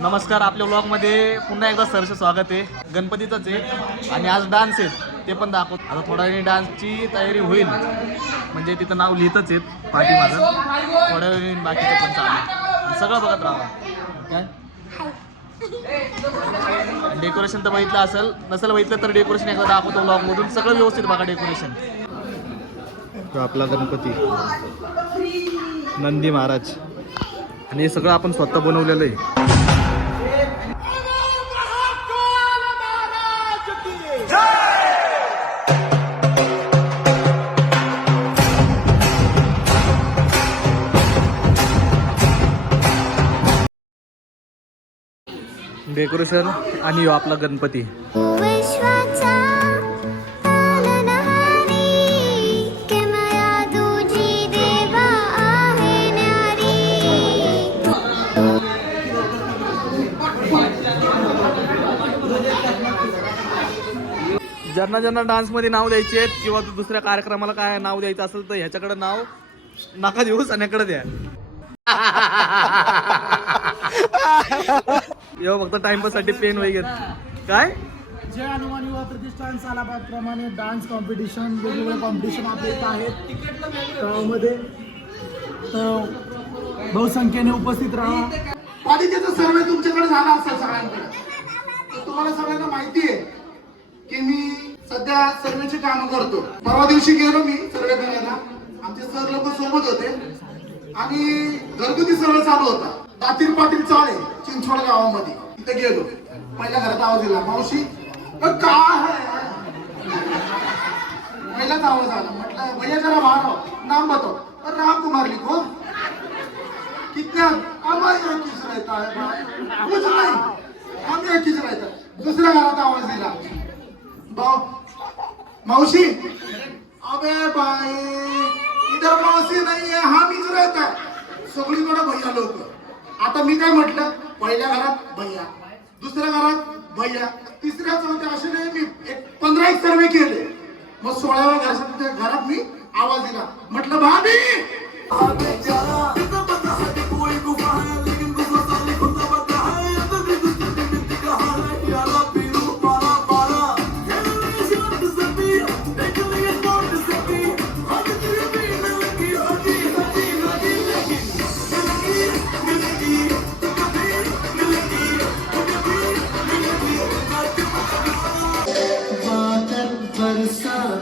नमस्कार आपल्या ब्लॉगमध्ये पुन्हा एकदा सरचं स्वागत आहे. गणपतीचंच आहे. आणि आज डान्स आहेत. ते पण दाखवत. आता थोड्या वेळी डान्सची तयारी होईल. म्हणजे तिथं नाव लिहितच आहेत. पाठी माझं थोड्या वेळी बाकीचं पण चालू सगळं बघत राहा. काय? डेकोरेशन तर बघितलं असेल. नसेल बघितलं तर डेकोरेशन एकदा दाखवतो ब्लॉगमधून सगळं व्यवस्थित बघा डेकोरेशन आपला गणपती. नंदी महाराज. आणि हे सगळं आपण स्वतः बनवलेलं आहे. डेकोरेशन आणि आपला गणपती. ज्यांना ज्यांना डान्समध्ये नाव द्यायचे आहेत किंवा तू दुसऱ्या कार्यक्रमाला काय नाव द्यायचं असेल तर ह्याच्याकडे नाव नका देऊ सण्याकडे द्या. यो फक्त टाइमपाससाठी पेन वगैरे. काय? जय हनुमान युवा प्रतिष्ठान सालाबादप्रमाणे डान्स कॉम्पिटिशन वेगवेगळे कॉम्पिटिशन आपल्या इथं आहेत. गावामध्ये. तर बहुसंख्येने उपस्थित राहा. पालिकेचा सर्वे तुमच्याकडे झाला असेल सगळ्यांकडे. तर तुम्हाला सगळ्यांना माहिती आहे की मी सध्या सर्वेची कामं करतो. परवा दिवशी गेलो मी सर्वे करायला. आमचे सर लोक सोबत होते. आणि घरगुती सर्वे चालू होता. दातीर पाटील चाळे चिंचवड गावामध्ये. तिथे गेलो. पहिल्या घरात आवाज दिला मावशी काय पहिलाच आवाज आला. म्हटलं भैया जरा बाहेर नाम बताओ. राम कुमार लिखो कितना हमारे किस रहता है कुछ किस रहता दुसऱ्या घरात आवाज दिला. भाऊ मावशी अबे बाई इधर मावशी नाही आहे हा मीच रहता सगळीकडे भैया लोक. आता मी काय म्हटलं? पहिल्या घरात भैया दुसऱ्या घरात भैया तिसऱ्या चौथ्या असे नाही मी एक पंधरा एक सर्वे केले. मग सोळाव्या घरात घरात मी आवाज दिला. म्हटलं भाभी!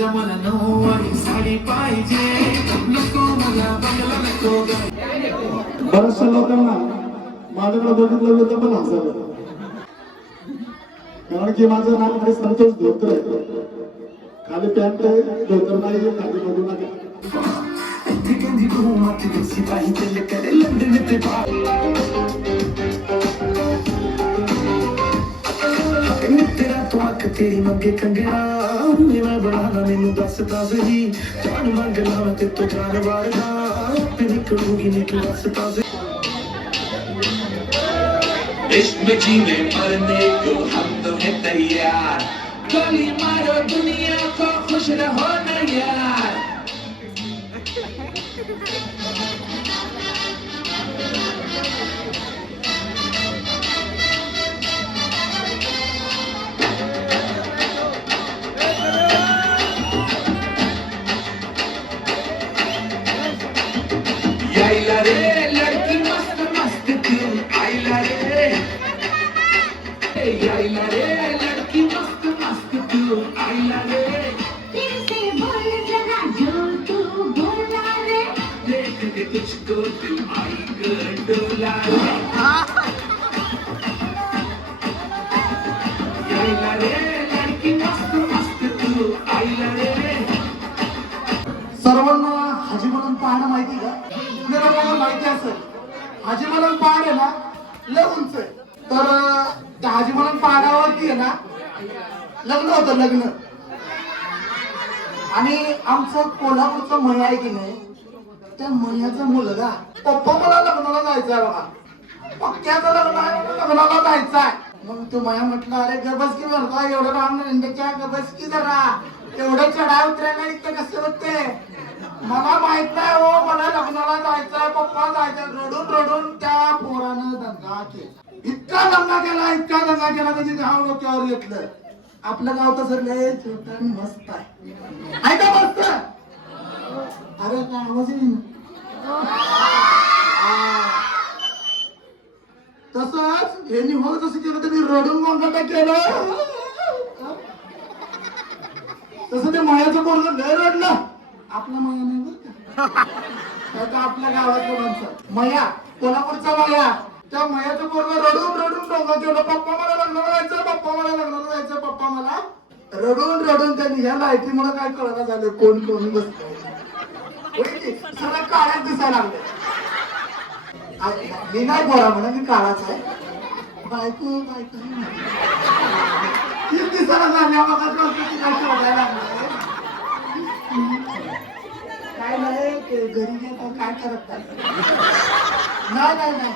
राजा मला नऊवारी साडी पाहिजे. नको मला बंगला नको बऱ्याचशा लोकांना माझ्याकडे बघितलं होतं पण हसलं कारण की माझं नाव आहे संतोष धोत्रे. खाली पॅन्ट आहे धोतर नाही खाली बघू नका ठिकाणी घुमात सिपाही चल करे लंदन ते तेरा तो अख तेरी मंगे कंगना मेरा बढ़ाना मैनू दसता सही जान मंग लावा ते तो जान वारदा पे निकलूगी निकल दसता सही इश्क में जीने मरने को हम तो है तैयार गोली मारो दुनिया को खुश रहो ना यार तर अं, हाजी म्हणून पाडावरती आहे ना लग्न होतं लग्न. आणि आमचं कोल्हापूरचं मय आहे की नाही त्या मयाचा मुलगा पप्पा मला लग्नाला जायचंय बघा. पक्क्याचं लग्न आहे जायचं आहे मग तो मया म्हटलं अरे गबसकी म्हणतो एवढं राम गबसकी जरा. एवढं चढाव उतरायला इतकं कसं होते? मला माहीत नाही हो मला लग्नाला जायचंय पप्पा जायचं रडून रडून त्या पोरानं दंगा केला. इतका दंगा केला इतका दंगा केला त्याची गाव डोक्यावर घेतलं. आपलं गाव तसं लय छोटं मस्त आहे. आहे का मस्त? अरे काय आवाज येईना. तसंच यांनी हो तसं केलं त्यांनी रडून गोंगाटा केलं. तसं ते मायाचं पोरग लय रडलं. आपला माया नाही बरं का. आपल्या गावातलं माणसं. मया कोल्हापूरचा मया. त्या मयाचं पोरग रडून रडून डोंगा केलं. पप्पा मला लग्नाला जायचं पप्पा मला लग्नाला जायचं पप्पा मला रडून रडून त्यांनी ह्या लाईटीमुळे काय कळना झालं? कोण कोण बसतो सगळं काळ्यात दिसायला लागलं मी नाही बोला म्हणा मी काळाच आहे. बायको बायको. तीन दिवसाला झाल्या बघा काय शोधायला लागलं ते घरी गेलं काय करत नाही. नाही नाही नाही.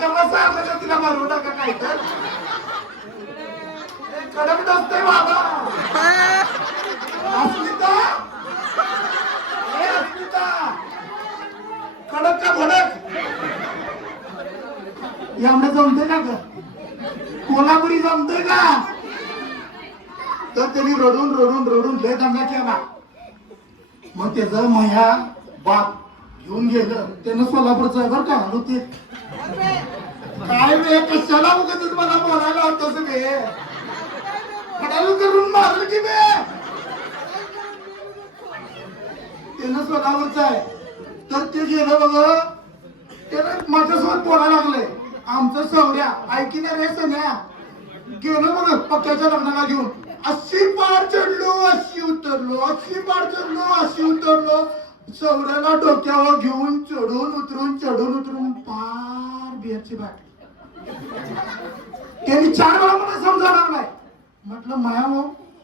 केव्हा म्हणजे तिला मारू नका काय तर. कडक नसते बाबा. अस्मिता. ए अस्मिता. कडक का भडक? यामध्ये जमते का ग? कोल्हापुरी जमते का? तर त्यांनी रडून रडून रडून लय दंगा केला. मग त्याचा मह्या बाप घेऊन गेलं. त्यानं सोलापूरचं बरं का आणि ते काय वे कशाला उगत मला बोलायला होतस बे? हडालू करून मारलं की बे? त्यानं सोलापूरचं आहे. तर ते गेलं बघ त्यानं माझ्यासोबत बोलायला लागले. आमचं सवऱ्या ऐकी रे सन्या. गेलो बघ पक्क्याच्या लग्नाला घेऊन. अशी पार चढलो अशी उतरलो अशी पार चढलो अशी उतरलो. सौर्याला डोक्यावर घेऊन चढून उतरून चढून उतरून पार बियरची बाटली. त्यांनी चार वेळा मला समजा लागलाय. म्हटलं माया हो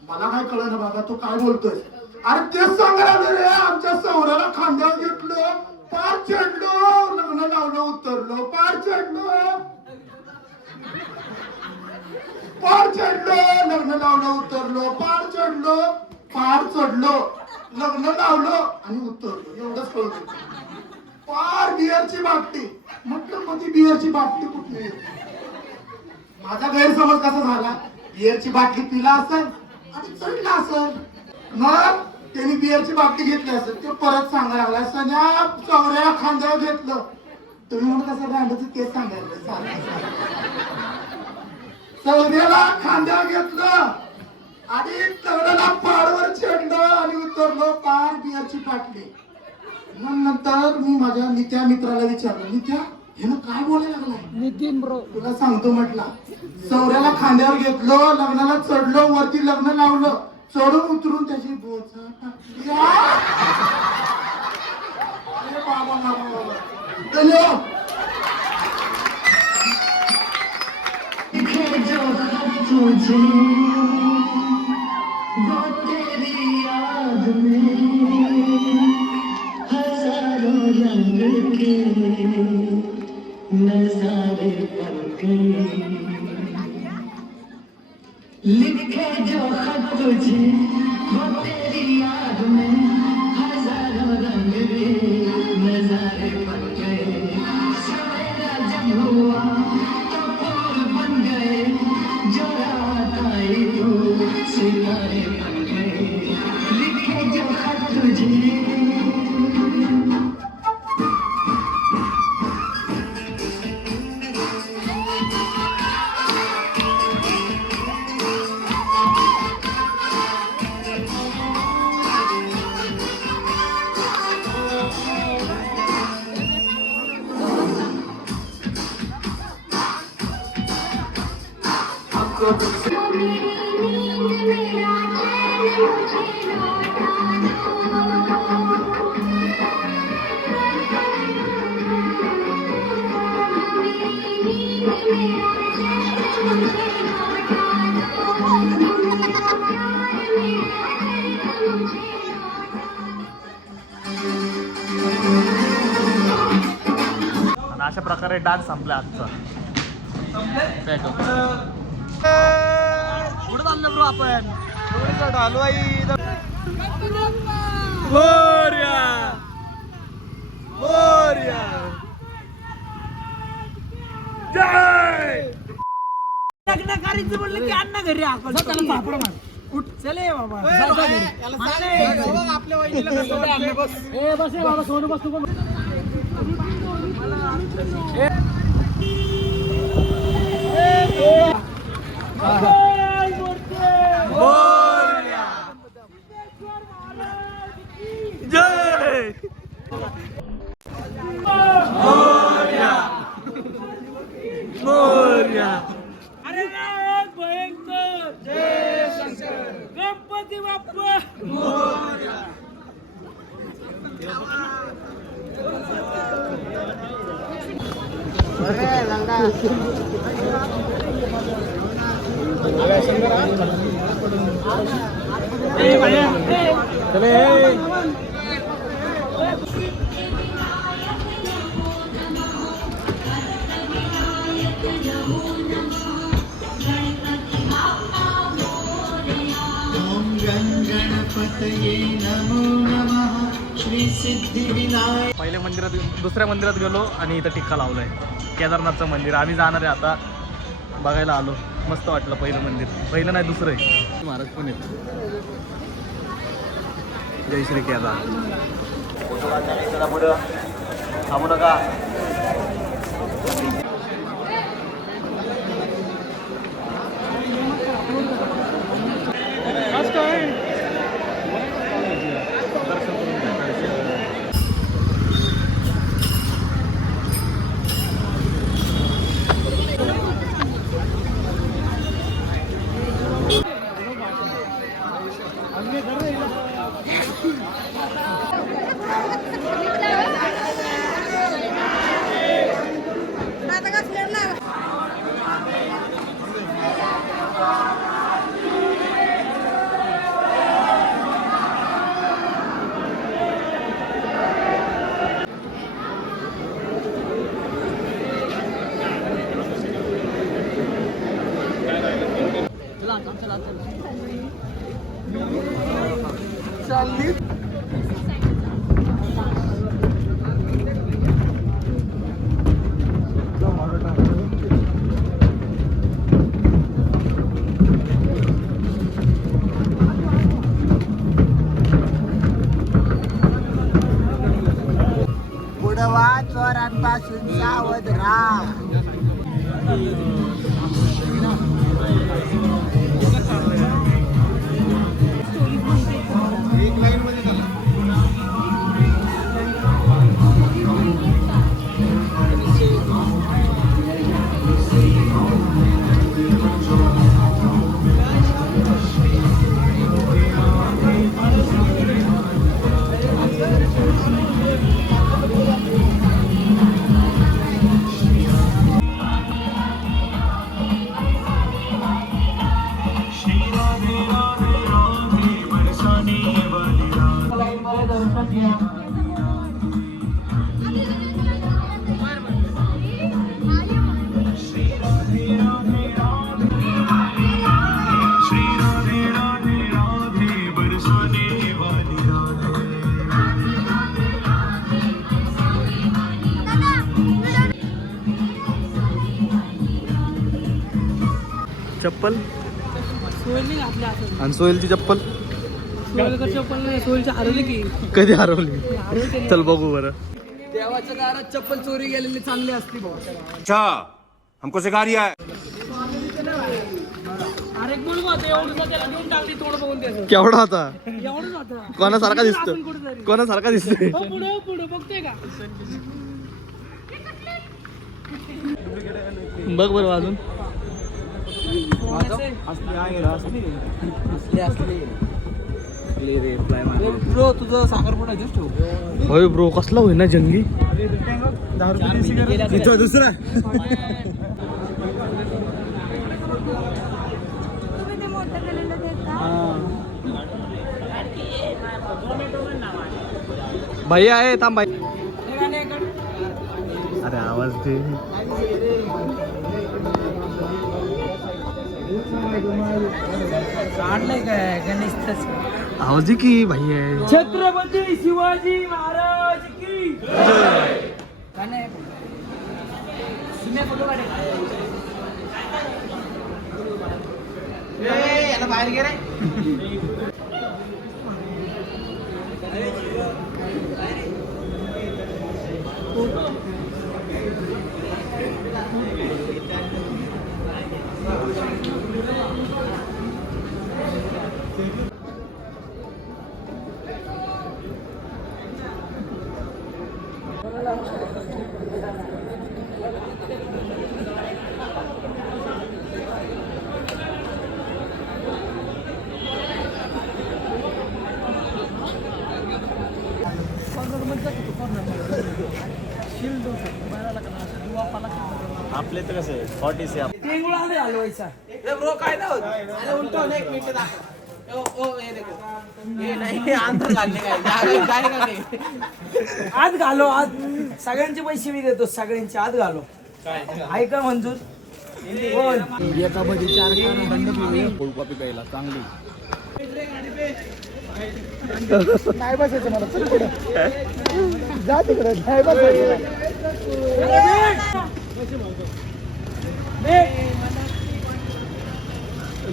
मला काय कळलं बाबा तू काय बोलतोय अरे तेच सांगायला रे आमच्या सवऱ्याला खांद्यावर घेतलं पार चढलो लग्न लावलं उतरलो पार चढलो. पार चढलो लग्न लावलं उतरलो पार चढलो पार चढलो. लग्न लावलं आणि उत्तर एवढंच कळत पार बियरची बाटली. म्हटलं मग ती बियरची बाटली कुठली माझा गैरसमज कसा झाला? बियरची बाटली पिला असेल आणि चढला असेल. मग त्यांनी बियरची बाटली घेतली असेल. ते परत सांगायला लागला सन्या चौऱ्या खांद्यावर घेतलं. तुम्ही म्हणत असं रांडाचं तेच सांगायला चौऱ्याला खांद्यावर घेतलं. आणि तगडाला पाडवर चढलं आणि उतरलो पार बियरची बाटली मग नंतर मी माझ्या नित्या मित्राला विचारलं नित्या ह्यानं काय बोलायला लागलाय नितीन ब्रो तुला सांगतो म्हटला सौऱ्याला खांद्यावर घेतलो लग्नाला चढलो वरती लग्न लावलं चढून उतरून त्याची बोचा टाकली. अरे बाबा, बाबा, बाबा. धन्यवाद. दिखे जो हम तुझे खत तुझे मेरी नींद मेरा चैन मुझे कुठं चाललो ब्रो आपण. मोरया! मोरया! जय! चले बाबा. जा, जा घरी. ए, बस. रे बाबा सोनू बस तू पण. मोरया! जय! मोरया! मोरया! अरे नाथ भयंकर जय शंकर गणपती बाप्पा ॐ पहिल्या मंदिरात दुसऱ्या मंदिरात गेलो आणि इथं टिक्का लावलाय. केदारनाथचं मंदिर. आम्ही जाणार आहे आता बघायला आलो. मस्त वाटलं पहिलं मंदिर. पहिलं नाही दुसरं आहे. महाराज पण येतो जय श्री केदार. थांबू नका. पासून सावध राहा. चप्पल? आणि सोहेलची चप्पल? कधी हरवली? चल बघू बरं. देवाच्या दारात चप्पल चोरी गेलेली चांगली असती भाऊ अच्छा हमको है. अरे एवढं त्याला देऊन टाकली तोंड बघून त्याचं. केवढा होता? होता कोणासारखा दिसतो. कोणासारखा दिसतोय? हो पुढे हो पुढे बघतोय का? बघ बरं अजून. ब्रो तुझं साखरपुडा जस्ट ठेव होय ब्रो कसला होईना जंगी? दहा रुपये दुसरा. भैया आहे थांब भाई. अरे आवाज दे. काढलंय काय गणेश आवाज दे की भैया छत्रपती शिवाजी महाराज की बाहेर गे रे. आपले तर कसं फॉर्टी सी टेंगुळा नाही हलवायचा ब्रो काय ना अरे उलटो एक मिनिट दाखव. ओ ओ हे देखो. हे नाही अंतर घालणे काय? जागा- जागा नाही. आत घालो आत. सगळ्यांचे पैसे मी देतो सगळ्यांचे. आत घालो. ऐका मंजूर? बोल. एका मध्ये चार दंड कोल्ड कॉफी प्यायला चांगली. नाही बसायचं मला चल पुढे जा तिकडे नाही बसायचं.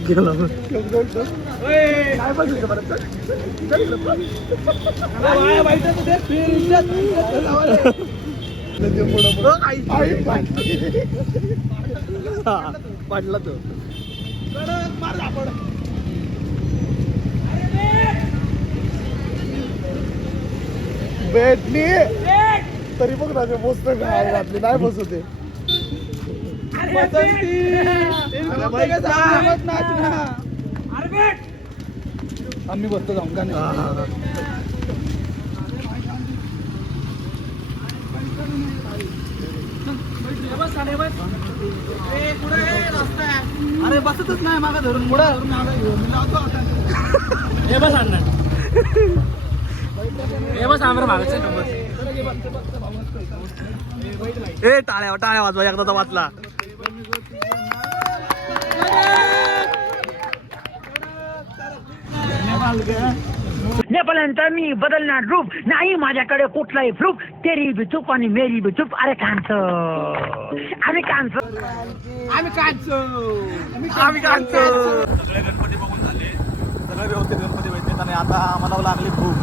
गेला तो भेटली. तरी बघ ना बसतो घातली नाही बसू ते आम्ही बसतो जाऊन का नाही अरे बसतच नाही मागा धरून. पुढं हे बस आणणार हे बस आम्हाला मागायचं नंबर ए टाळ्या टाळ्या वाजवा एकदा वाचला. नेपाळ्यांचा मी बदलणार रूप नाही माझ्याकडे कुठलाही प्रूफ तेरी बी चूप आणि मेरी बी चूप. अरे कांच आम्ही कांच आम्ही काढतो आम्ही काढतो सगळे गणपती बघून झाले. सगळे व्यवस्थित गणपती भेटलेत आणि आता आम्हाला लागली भूक.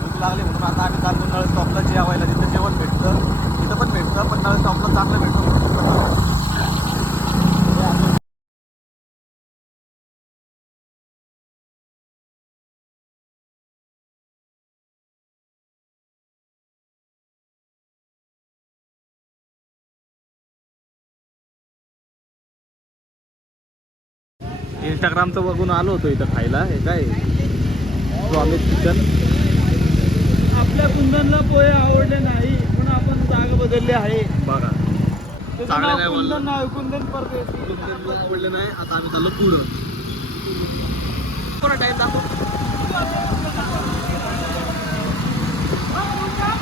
भूक लागली म्हणून आता आम्ही चालतो नळ स्टॉपला जेवायला. तिथं जेवण भेटतं तिथं पण भेटतं पण नळ स्टॉपला चांगलं भेटतं इंस्टाग्रामचं बघून आलो होतो इथं खायला. हे काय? स्वामी किचन. आपल्या कुंदनला पोहे आवडले नाही म्हणून आपण जागा बदलली आहे. बघा. चांगलं नाही. कुंदन नाव कुंदन परदेशी. आवडलं नाही आता आम्ही चाललो पुढं.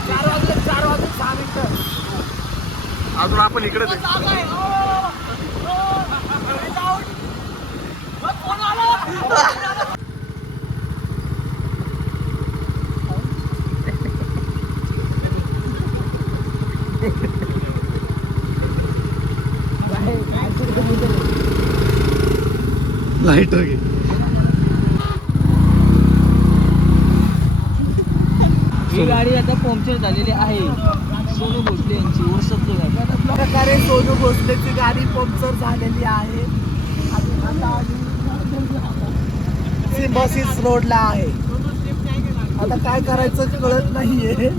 चार वाजले चार वाजले सहा मिनिटं. अजून आपण इकडेच लाइट वगैरे ही गाडी आता पंक्चर झालेली आहे. सोनू भोसले यांची वर्षात प्रकारे सोनू भोसलेची गाडी पंक्चर झालेली आहे. आणि आता सिम्बॉसिस रोडला आहे. आता काय करायचं कळत नाहीये.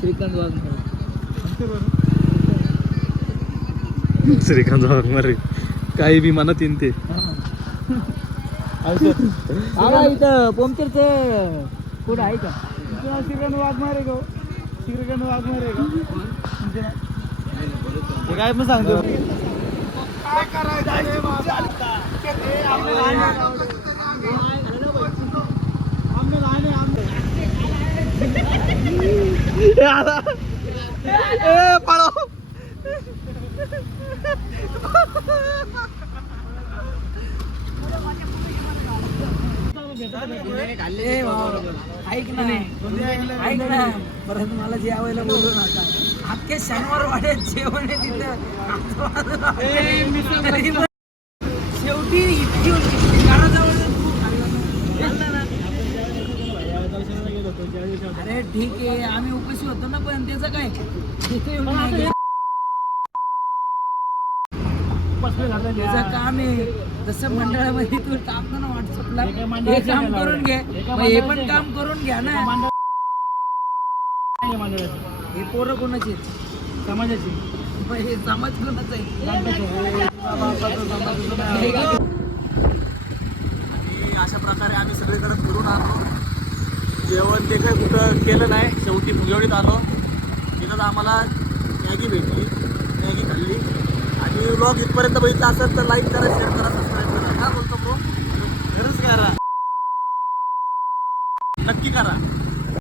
श्रीकांत श्रीकांत वाघमारे. काही बी म्हणत येईन ते. इथं पोमचरचं पुढं आहे का? श्रीकांत वाघमारे गो. श्रीकांत वाघमारे काय पण सांगतो? ऐक ना ऐक ना. परत मला जेवायला बोलू नका. अख्खे शनिवार वाड्यात जेवण आहे तिथं तरी पण शेवटी इतकी घराजवळ अरे ठीक आहे आम्ही उपशी होतो ना पण त्याचं काय. त्याचं काम आहे. जसं मंडळामध्ये तू टाकतो ना व्हॉट्सअपला हे काम करून घे. हे पण काम करून घ्या ना. हे पोरं कोणाचे समाजाचे. हे समाज कोणाचा आहे? अशा प्रकारे आम्ही सगळीकडे फिरून आलो. जेवण ते काही कुठं केलं नाही. शेवटी फुगवडीत आलो. तिथं आम्हाला मॅगी भेटली. मॅगी खाल्ली. आणि ब्लॉग इथपर्यंत बघितला असेल तर लाईक करा शेअर करा सबस्क्राईब करा. काय बोलतो ब्रो खरंच करा नक्की करा.